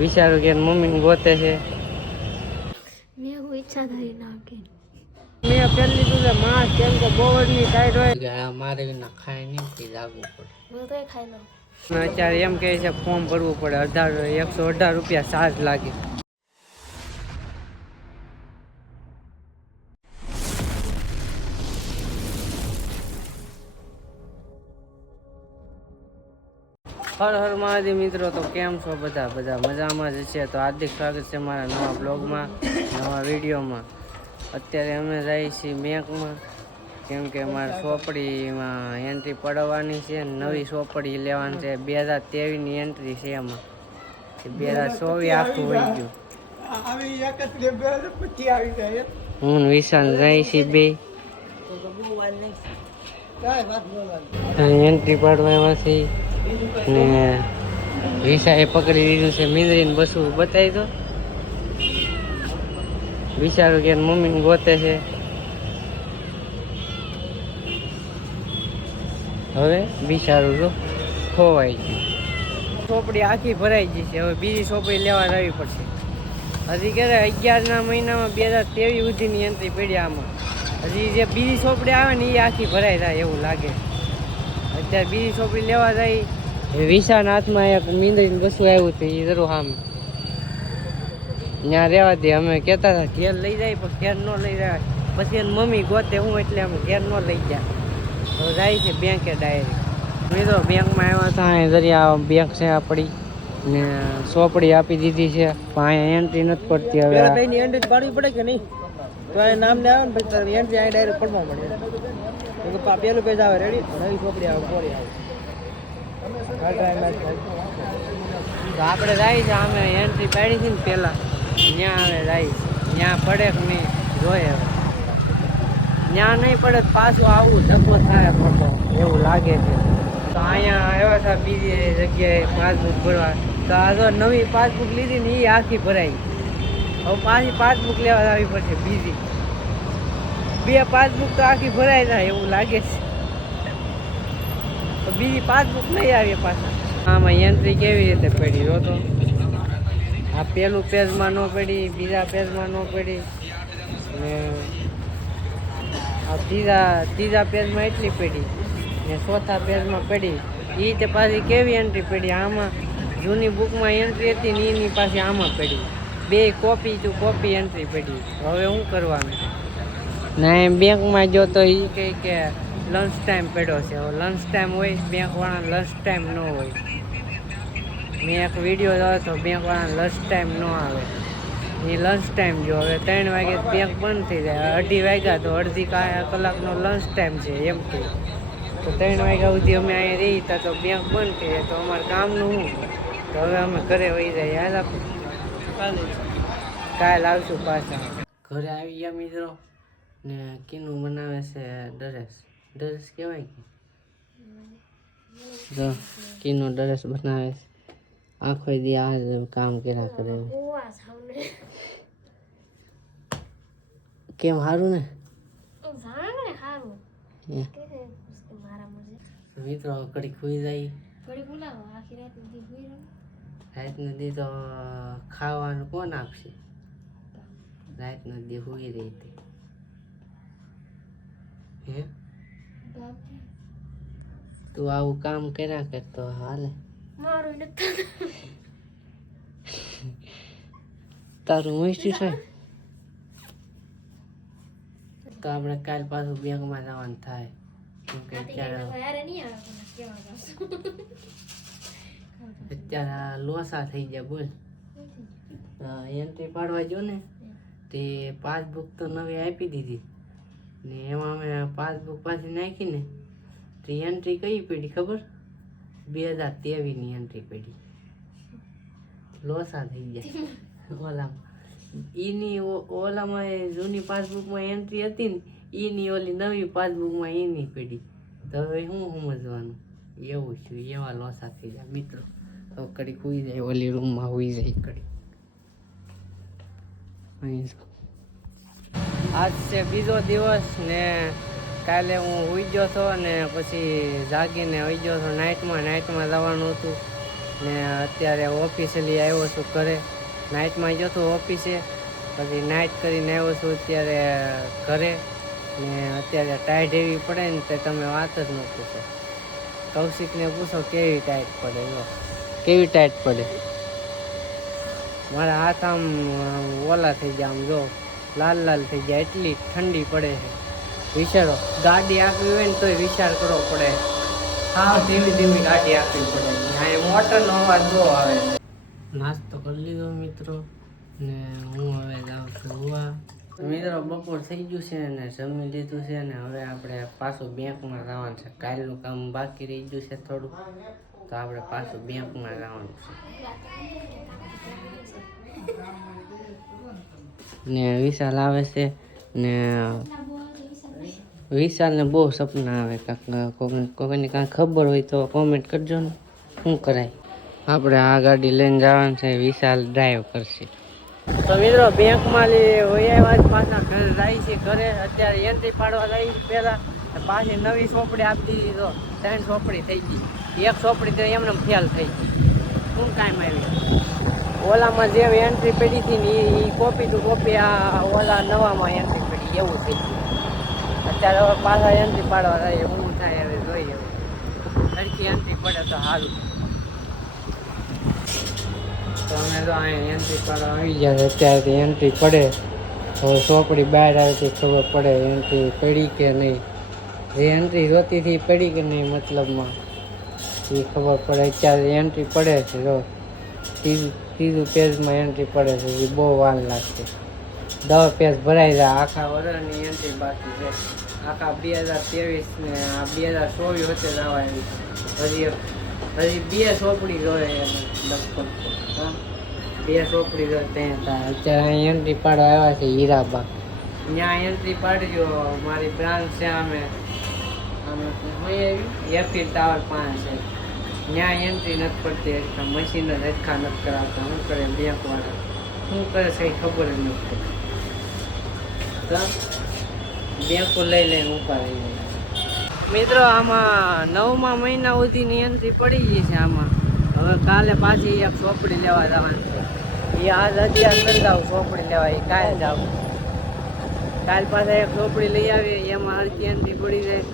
વિચારું કે મમ્મી ગોતે છે. મેં એવું ઈચ્છા થઈ ના કે મેં પહેલી લીધું છે માંસ કેમ કે બોવડની ટાઈટ હોય. મારે વિના ખાય નહીં કે લાગવું પડે. હું તો ખાઈ લઉં. અત્યારે એમ કહે છે ફોર્મ ભરવું પડે અઢાર એકસો અઢાર રૂપિયા ચાર્જ લાગે. હર હર મહાદેવ મિત્રો તો કેમ છો બધા? બધા મજામાં જ છે. તો હાર્દિક સ્વાગત છે મારા નવા બ્લોગમાં નવા વિડીયોમાં. અત્યારે અમે જઈએ છીએ બેંકમાં કેમ કે મારે સોપડીમાં એન્ટ્રી પડવાની છે નવી ચોપડી લેવાની છે. બે હજાર ત્રેવીસની એન્ટ્રી છે એમાં. બે હજાર ચોવીસ આખું હોય ગયું. હું વિશાલ જાય છે બે. એન્ટ્રી પાડવા એમાંથી ને વિશાએ પકડી દીધું છે. મિંદરીને બસું બતાવી દો. વિચારું કે મમ્મીને ગોતે છે. હવે બિચારું તો ખોવાઈ ગયું. ચોપડી આખી ભરાઈ ગઈ છે. હવે બીજી ચોપડી લેવા લાવવી પડશે. હજી ક્યારે અગિયારના મહિનામાં બે હજાર ત્રેવીસ સુધીની એન્ટ્રી પડી આમાં. હજી જે બીજી ચોપડી આવે ને એ આખી ભરાઈ જાય એવું લાગે. અત્યારે બીજી ચોપડી લેવા જાય. વિશાના હાથમાં એક મીંદડીને બસું આવ્યું હતું એ જરૂર આમ ત્યાં રહેવા દે, અમે કહેતા હતા ઘેર લઈ જાય પણ ઘેર ન લઈ જાય. પછી એની મમ્મી ગોતે હું એટલે અમે ઘેર ન લઈ ગયા. તો જાય છે બેંકે ડાયરેક્ટ મેં તો બેંકમાં આવ્યા હતા અહીં દરિયા બેંક છે આપણી ને સોપડી આપી દીધી છે, પણ અહીંયા એન્ટ્રી નથી પડતી હવે એન્ટ્રી પાડવી પડે કે નહીં? તો આ નામ ને આવે ને પછી એમ અહીં ડાયરેક્ટ પડવા મળે. તો પેલું પેજ આવે રેડી નવી છોકરી આવે પોરી આવે. તો આપણે જાય છે, અમે એન્ટ્રી પાડી છે ને પહેલાં ત્યાં અમે જાય ત્યાં પડે કે નહીં, જોઈએ ત્યાં નહીં પડે તો પાછું આવું ધક્કો થાય ખોટો એવું લાગે છે. તો અહીંયા આવ્યા હતા, બીજી જગ્યાએ પાસબુક ભરવા. તો આ જો નવી પાસબુક લીધી ને એ આખી ભરાઈ. હવે પાછી બુક લેવા આવી પડશે, બીજી. બે પાસબુક તો આખી ભરાઈ જાય એવું લાગે છે. તો બીજી બુક નહીં આવી પાછા. આમાં એન્ટ્રી કેવી રીતે પડી રહો તો? આ પેલું પેજમાં ન પડી, બીજા પેજમાં ન પડી. ને આ ત્રીજા ત્રીજા પેજમાં એટલી પડી. ને ચોથા પેજમાં પડી. એ તે પાછી કેવી એન્ટ્રી પડી? આમાં જૂની બુકમાં એન્ટ્રી હતી ને એની પાછી આમાં પડી. બે કોપી ટુ કોપી એન્ટ્રી પડી. હવે શું કરવાનું? ના બેંકમાં જો તો એ કહે કે લંચ ટાઈમ પડ્યો છે. હવે લંચ ટાઈમ હોય બેંકવાળા લંચ ટાઈમ ન હોય. મેં એક વીડિયો જોયો હતો બેંકવાળા લંચ ટાઈમ ન આવે. એ લંચ ટાઈમ જો હવે ત્રણ વાગે બેંક બંધ થઈ જાય. અઢી વાગ્યા તો અડધી કલાકનો લંચ ટાઈમ છે એમ કે. તો ત્રણ વાગ્યા સુધી અમે અહીંયા રહી તા તો બેંક બંધ થઈ જાય. તો અમારે કામનું શું? તો હવે અમે ઘરે વહી જાય. યાદ આપણે કાલ આવશું પાછા. ઘરે આવી ગયા મિત્રો ને કીનું બનાવે છે ડ્રેસ. ડ્રેસ કહેવાય કે? કીનો ડ્રેસ બનાવે છે. આખો દી આ જ કામ કર્યા કરે. કેમ સારું ને? મિત્રો કડી ખુઈ જાય. થોડી બોલાવો આખી રાત નથી હુઈ રહું નદી દી તો ખાવાનું કોણ આપશે? રાતના દી હુઈ રહી હતી હે? તું આવું કામ કર્યા કરતો હાલે. મારું તારું મૂસ્યું છે તો આપણે કાલ પાછું બેંકમાં જવાનું થાય. કેમ કે અત્યારે યારે નહીં આવે પણ કેવા જાશું અત્યારે લોસા થઈ ગયા બોલ. એન્ટ્રી પાડવા જો ને તે પાસબુક તો નવી આપી દીધી. ને એમાં અમે પાસબુક પાછી નાખીને તે એન્ટ્રી કઈ પડી ખબર? બે હજાર તેવીસની એન્ટ્રી પડી. લોસા થઈ ગયા. ઓલામાં. એની ઓલામાં જૂની પાસબુકમાં એન્ટ્રી હતી ને એની ઓલી નવી પાસબુકમાં એની પડી. તો હવે શું સમજવાનું? એવું છું એવા લોસા થઈ ગયા મિત્રો. હવે કડી હોઈ જાય, ઓલી રૂમમાં હોઈ જાય કડી. આજ છે બીજો દિવસ ને કાલે હું હોઈ ગયો છો ને પછી જાગીને હોઈ ગયો છો નાઇટમાં નાઇટમાં જવાનું હતું ને અત્યારે ઓફિસેલી આવ્યો છું ઘરે. નાઇટમાં ગયો છું ઓફિસે, પછી નાઇટ કરીને આવ્યો છું અત્યારે ઘરે. ને અત્યારે ટાઈટ એવી પડે ને તે તમે વાત જ ન પૂછો. કૌશિકને પૂછો કેવી ટાઈટ પડે, જો. કેવી ટાઈટ પડે? મારા હાથ આમ ઓલા થઈ જાય આમ જો લાલ લાલ થઈ જાય એટલી ઠંડી પડે છે. વિચારો ગાડી આપવી હોય ને તોય વિચાર કરવો પડે. હા ધીમી ધીમી ગાડી આપવી પડે. અહીંયા મોટરનો અવાજ બહુ આવે. નાસ્તો કરી લીધો મિત્રો ને હું હવે જાઉં છું હોવા. મિત્રો બપોર થઈ ગયું છે ને જમી લીધું છે ને હવે આપણે પાછું બેંકમાં જવાનું છે. કાલનું કામ બાકી રહી ગયું છે થોડું. તો આપણે પાછું બેંકમાં જવાનું છે. ને વિશાલ આવે છે ને વિશાલને બહુ સપના આવે કાંક કોઈને કાંઈ ખબર હોય તો કોમેન્ટ કરજો ને. શું કરાય? આપણે આ ગાડી લઈને જવાનું છે, વિશાલ ડ્રાઈવ કરશે. તો મિત્રો બેંકમાં હોય આવ્યા પાછા ઘરે જાય છે, ઘરે અત્યારે એન્ટ્રી પાડવા જાય પહેલાં. પાછી નવી ચોપડી આપી દીધી તો ત્રણ ચોપડી થઈ ગઈ. એક ચોપડી તો એમને ફેલ થઈ ગઈ શું કામ આવી? ઓલામાં જે એન્ટ્રી પડી હતી ને એ કોપી ટુ કોપી આ ઓલા નવામાં એન્ટ્રી પડી એવું થઈ ગયું. અત્યારે હવે પાછા એન્ટ્રી પાડવા થાય એવું થાય હવે જોઈએ. સરખી એન્ટ્રી પડે તો સારું તો અમે તો અહીંયા એન્ટ્રી પાડવા આવી ગયા અત્યારે એન્ટ્રી પડે. તો ચોપડી બહાર આવતી ખબર પડે એન્ટ્રી પડી કે નહીં. જે એન્ટ્રી જોતી હતી પડી કે નહીં મતલબમાં? એ ખબર પડે, અત્યારે એન્ટ્રી પડે છે, જો. ત્રીજું ત્રીજું પેજમાં એન્ટ્રી પડે છે, એ બહુ વાર લાગશે. દસ પેજ ભરાઈ જાય, આખા વર્ષની એન્ટ્રી બાકી છે. આખા બે હજાર ત્રેવીસ ને આ બે હજાર ચોવીસ વચ્ચે જવા એવી હજી હજી બે ચોપડી જોઈએ લગભગ. બે ચોપડી જોઈએ ત્યાં અત્યારે એન્ટ્રી પાડવા આવ્યા છે હીરાબા ત્યાં એન્ટ્રી પાડજો, મારી બ્રાન્ચ છે અમે એફિલ ટાવર પાસે છે. ત્યાં એન્ટ્રી નથી પડતી એટલે મશીન જ હરખા નથી કરાવતા. શું કરે બેંકવાળા શું કરે છે એ ખબર જ નથી તો બેંકો લઈ લઈને ઊભા રહી જાય મિત્રો, આમાં નવમા મહિના સુધીની એન્ટ્રી પડી ગઈ છે આમાં. હવે કાલે પાછી એક ચોપડી લેવા જવાનું છે. એ આજ અત્યાર નથી જાવ ચોપડી લેવા, એ કાલે જાવ કાલ પાછા એક ચોપડી લઈ આવી એમાં અડધી એન્ટ્રી પડી જાય.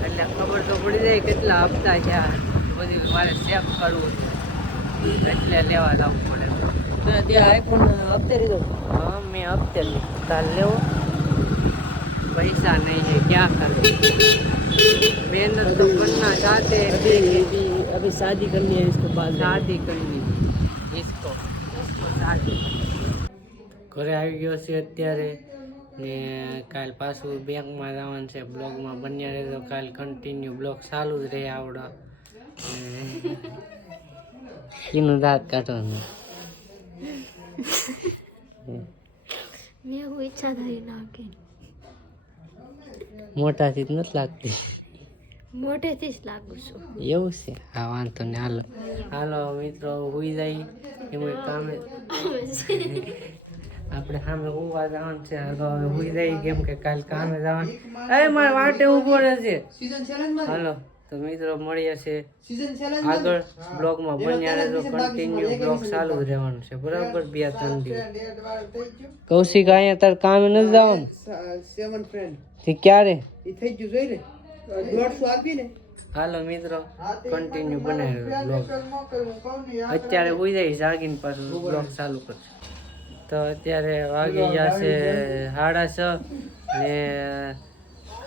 એટલે ખબર તો પડી જાય કેટલા હપ્તા છે આ બધી મારે ચેક કરવું છે એટલે લેવા જવું પડે તો ત્યાં આઈફોન હપ્તે લીધો હા મેં હપ્તે લીધું કાલ લેવો પૈસા નહીં है क्या करें मेहनत तो करना चाहते हैं अभी अभी अभी शादी करनी है इसके बाद शादी करनी इसको इसको शादी ઘરે આવી ગયો છે અત્યારે ને કાલ પાછું બેંકમાં જવાનું છે. બ્લોગમાં બન્યા રહેજો. કાલ કન્ટિન્યુ બ્લોગ ચાલુ જ રહે આવડો. કીનું દાંત કાઢવાનું. મેં હું ઈચ્છા થઈ નાખી મોટાથી જ નથી લાગતી. મોટેથી જ લાગુ છું. એવું છે? હા વાંધો ને હાલો. હાલો મિત્રો હુઈ જાય. એમ કામે આપણે સામે ઉવા જવાનું છે. તો હવે હુઈ જાય કેમ કે કાલ કામે જવાનું. અરે મારે વાટે ઊભો રહેશે હાલો તો મિત્રો મળીએ છે આગળ બ્લોગમાં બન્યા રહેજો. કન્ટિન્યુ બ્લોગ ચાલુ જ રહેવાનું છે. બરાબર બે ત્રણ દિવસ. કૌશિક અહીંયા તાર કામે નથી જવાનું? સેવન ફ્રેન્ડ ક્યારે? થઈ ગયું જોઈ ને દોઢસો આપી ને. હાલો મિત્રો. કન્ટિન્યુ બનાવી બ્લોગ. અત્યારે ઉઈ જાય જાગીને પાછું બ્લોગ ચાલુ કરશે. તો અત્યારે વાગી ગયા છે સાડા છ ને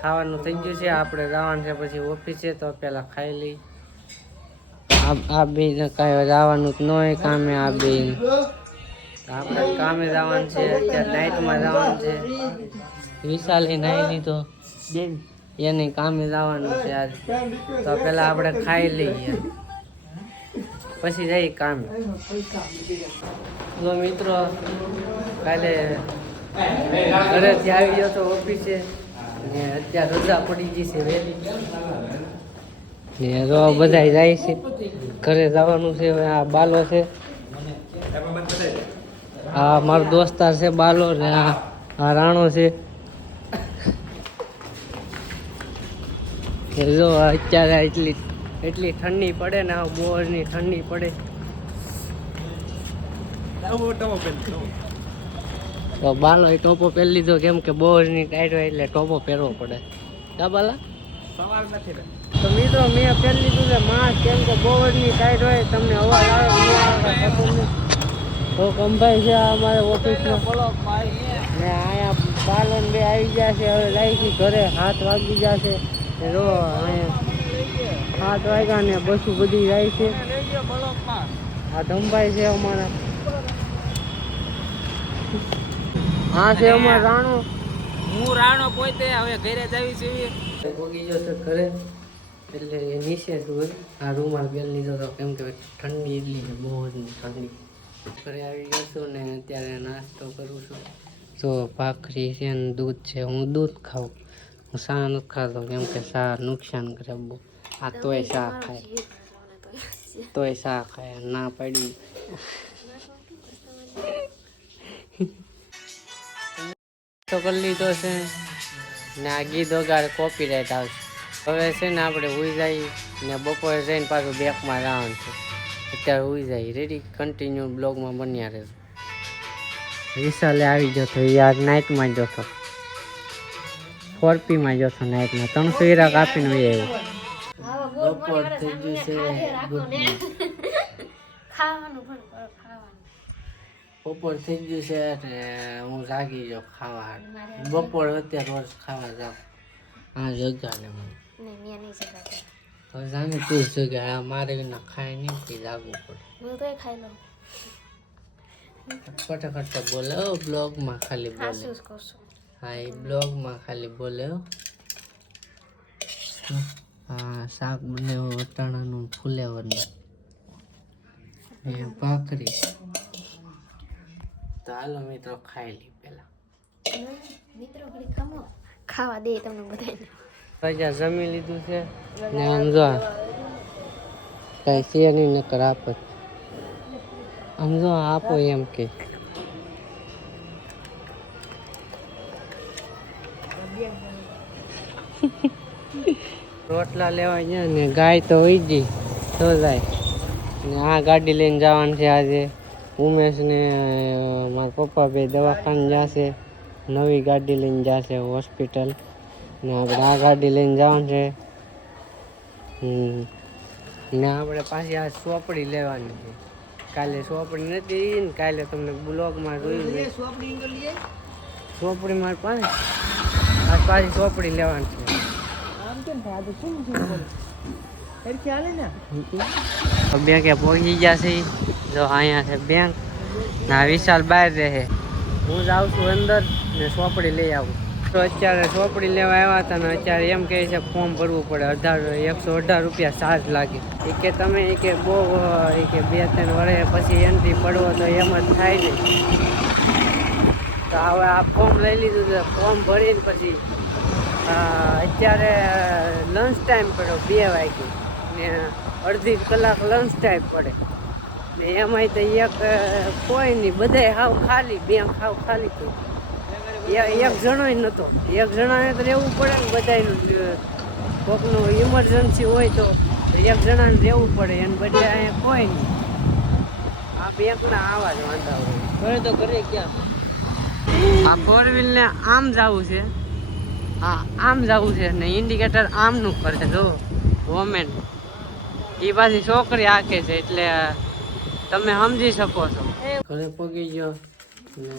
ખાવાનું થઈ ગયું છે. આપણે જવાનું છે પછી ઓફિસે તો પહેલાં ખાઈ લઈ. આ બે કાંઈ જવાનું જ ન હોય કામે આ બે આપણે કામે જવાનું છે અત્યારે નાઇટમાં જવાનું છે. વિશાલે નાહી લીધો. એને કામે જવાનું છે આજ. તો પેલા આપણે ખાઈ લઈએ. પછી જઈ કામે. તો મિત્રો, કાલે ઘરેથી આવી ગયો તો ઓફિસે. ને અત્યારે રજા પડી ગઈ છે વહેલી. ને જો બધા જાય છે. ઘરે જવાનું છે આ બાલો છે. આ મારો દોસ્તાર છે બાલો ને આ આ રાણો છે. જો અત્યારે એટલી એટલી ઠંડી પડે ને આ બોરની ઠંડી પડે. તો બાલો એ ટોપો પહેરી લીધો કેમ કે બોરની ટાઈટ હોય એટલે ટોપો પહેરવો પડે. કા બાલા? તો મિત્રો મેં પહેરી લીધું છે માસ્ક કેમ કે બોરની ટાઈટ હોય તમને અવાજ આવે. તો કંભાઈ છે અમારે ઓફિસમાં. ને અહીંયા બાલન બે આવી ગયા છે હવે લાવી ઘરે હાથ વાગી જાય છે. રો અહીંયા હાથ વાગ્યા ને બસું બધી જાય છે. આ ધમભાઈ છે અમારા. હા છે અમાર રાણો. હું રાણો પોતે હવે ઘરે જાવી છીએ પોગી ગયો છે ઘરે એટલે એ નીચે જ આ રૂમાલ બેલ લીધો તો કેમ કે ઠંડી એટલી છે બહુ જ ઠંડી. ઘરે આવી ગયો છું ને અત્યારે નાસ્તો કરું છું. તો ભાખરી છે ને દૂધ છે હું દૂધ ખાઉં. હું શા નથી ખાતો કેમ કે શા નુકસાન કરે બહુ. આ તોય શા ખાય. તોય શા ખાય ના પડી. તો કરી લીધો છે. ને આ ગીત કોપી કોપીરાઇટ આવશે. હવે છે ને આપણે ઉઈ જાય ને બપોરે જઈને પાછું બેકમાં જવાનું છે. અત્યારે ઉઈ જાય રેડી કન્ટિન્યુ બ્લોગમાં બન્યા રહે વિશાલે આવી જતો એ આજ નાઇટમાં જતો ફોરપીમાં જતો નાઇટમાં ત્રણસો હીરા કાપીને હોય એવું બપોર થઈ ગયું છે. ખાવાનું પણ બપોર થઈ ગયું છે ને હું જાગી જાઉં ખાવા. બપોર અત્યારે રોજ ખાવા જાઉં. હા. જગ્યા ને હું હવે જાને તું જગ્યા મારે વિના ખાય નહીં કે જાગવું પડે. હું તો એ ખાઈ લઉં. ફટાફટ બોલે બ્લોગમાં ખાલી બોલે. હા એ બ્લોગમાં ખાલી બોલે હા. શાક બનાવ્યું વટાણાનું ફુલેવરનું. એ ભાખરી. તો હાલો મિત્રો ખાઈ લઈ પેલા મિત્રો ખાવા દે તમને બધાને. પૈસા જમી લીધું છે ને સમજો કઈ છે નહીં નકર આપો સમજો આપો એમ કે. રોટલા લેવા ગયા ને ગાય તો હોય ગઈ તો જાય. ને આ ગાડી લઈને જવાનું છે આજે. ઉમેશ ને મારા પપ્પા બે દવાખાને જશે નવી ગાડી લઈને જશે હોસ્પિટલ. ને આપણે આ ગાડી લઈને જવાનું છે. ને આપણે પાછી આ સોપડી લેવાની છે. કાલે સોપડી નથી ને કાલે તમને બ્લોગમાં જોયું છે. સોપડી મારી પાસે? આ પાછી ચોપડી લેવાની છે. આમ કેમ થાય શું શું ને? બેંકે પહોંચી ગયા છે. જો અહીંયા છે બેંક, ના વિશાલ બહાર રહે હું જ આવશું અંદર ને ચોપડી લઈ આવું. તો અત્યારે ચોપડી લેવા આવ્યા હતા ને અત્યારે એમ કહે છે, ફોર્મ ભરવું પડે. અઢાર, એકસો અઢાર રૂપિયા ચાર્જ લાગે. એ કે તમે, એ કે બહુ એ કે બે, ત્રણ વર્ષે પછી એન્ટ્રી પડવો તો એમ જ થાય ને. તો હવે આ ફોર્મ લઈ લીધું છે. ફોર્મ ભરીને પછી અત્યારે લંચ ટાઈમ પડ્યો બે વાગે ને અડધી કલાક લંચ ટાઈમ પડે. ને એમાંય તો એક કોઈ નહીં. બધાય હાવ ખાલી બે હાવ ખાલી કોઈ એક જણો નહોતો એક જણાને તો રહેવું પડે ને બધાયનું કોકનું ઇમરજન્સી હોય તો એક જણાને રહેવું પડે. એને બદલે અહીંયા કોઈ નહીં. આ બેંકના આવા જ વાંધા હોય. ઘરે તો ઘરે ક્યાં? આ ફોર વ્હીલ ને આમ જવું છે. હા આમ જવું છે ને ઇન્ડિકેટર આમનું કરે જો વોમેન એ પાછી છોકરી આંખે છે એટલે તમે સમજી શકો છો. ઘરે પગી ગયો ને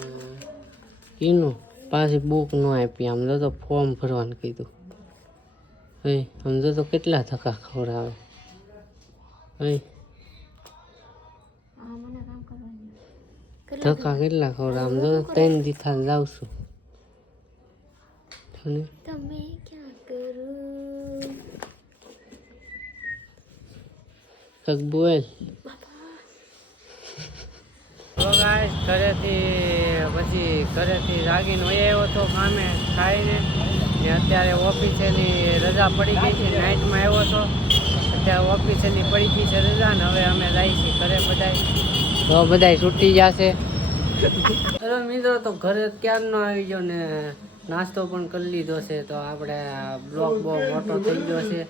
એનું પાછી બુક ન આપી આમ જો તો ફોર્મ ભરવાનું કીધું. હે સમજો તો કેટલા ધક્કા ખવડાવે. હે હા મને કામ કરવાનું. ધક્કા કેટલા ખવડાવે? આમ તો ત્રણ દીથા જાઉં છું. તમે ક્યાં કરું કંઈક બોલ તો ઘરેથી પછી ઘરેથી જાગીને વહી આવ્યો હતો કામે ખાઈને ને અત્યારે ઓફિસેની રજા પડી ગઈ છે નાઇટમાં આવ્યો હતો અત્યારે ઓફિસેની પડી ગઈ છે રજા ને હવે અમે જઈએ છીએ ઘરે બધાય. તો બધાય છૂટી જશે. મિત્રો તો ઘરે ક્યારનો આવી ગયો ને નાસ્તો પણ કરી લીધો છે તો આપણે બ્લોગ બહુ મોટો થઈ ગયો છે.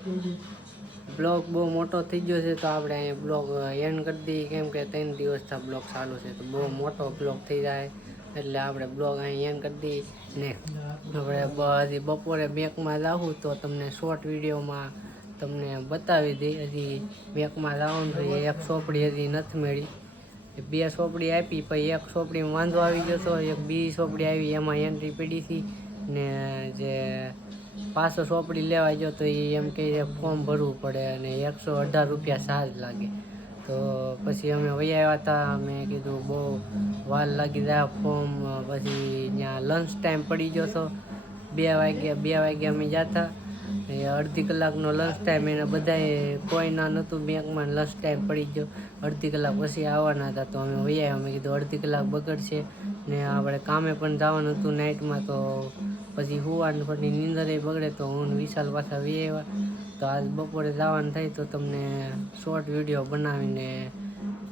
બ્લોગ બહુ મોટો થઈ ગયો છે, તો આપણે અહીંયા બ્લોગ એન્ડ કરી દઈએ. કેમ કે ત્રણ દિવસથી બ્લોગ ચાલુ છે, તો બહુ મોટો બ્લોગ થઈ જાય. એટલે આપણે બ્લોગ અહીં એન્ડ કરી દઈએ. ને આપણે હજી બપોરે બેંકમાં જાઉં તો તમને શોર્ટ વિડીયોમાં તમને બતાવી દઈ. હજી બેંકમાં જવાનું તો એક સોપડી હજી નથી મળી. બે સોપડી આપી, પછી એક સોપડી વાંધો આવી ગયો હતો એક બીજી સોપડી આવી, એમાં એન્ટ્રી પડી હતી. ને જે પાછો ચોપડી લેવા ગયો તો એ એમ કહે ફોર્મ ભરવું પડે અને એકસો અઢાર રૂપિયા ચાર્જ લાગે. તો પછી અમે વૈયા આવ્યા હતા મેં કીધું બહુ વાર લાગી જાય ફોર્મ, પછી ત્યાં લંચ ટાઈમ પડી ગયો હતો બે વાગ્યા બે વાગ્યા અમે જતા એ અડધી કલાકનો લંચ ટાઈમ એને બધાએ, કોઈ ના નહોતું બેંકમાં લંચ ટાઈમ પડી ગયો. અડધી કલાક પછી આવવાના હતા તો અમે વૈયા અમે કીધું અડધી કલાક બગડશે ને આપણે કામે પણ જવાનું હતું નાઇટમાં તો પછી હુવાનું પછી નીંદરે બગડે તો હું વિશાલ પાછા વી આવ્યા તો આજ બપોરે જવાનું થાય તો તમને શોર્ટ વીડિયો બનાવીને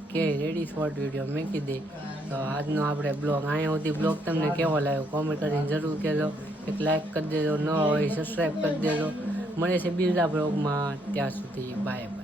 કે રેડી શોર્ટ વીડિયો મૂકી દે. તો આજનો આપણે બ્લોગ અહીંયા સુધી બ્લોગ તમને કેવો લાગ્યો? કોમેન્ટ કરીને જરૂર કહેજો. એક લાઈક કરી દેજો, ન હોય સબસ્ક્રાઈબ કરી દેજો. મળે છે બીજા બ્લોગમાં ત્યાં સુધી બાય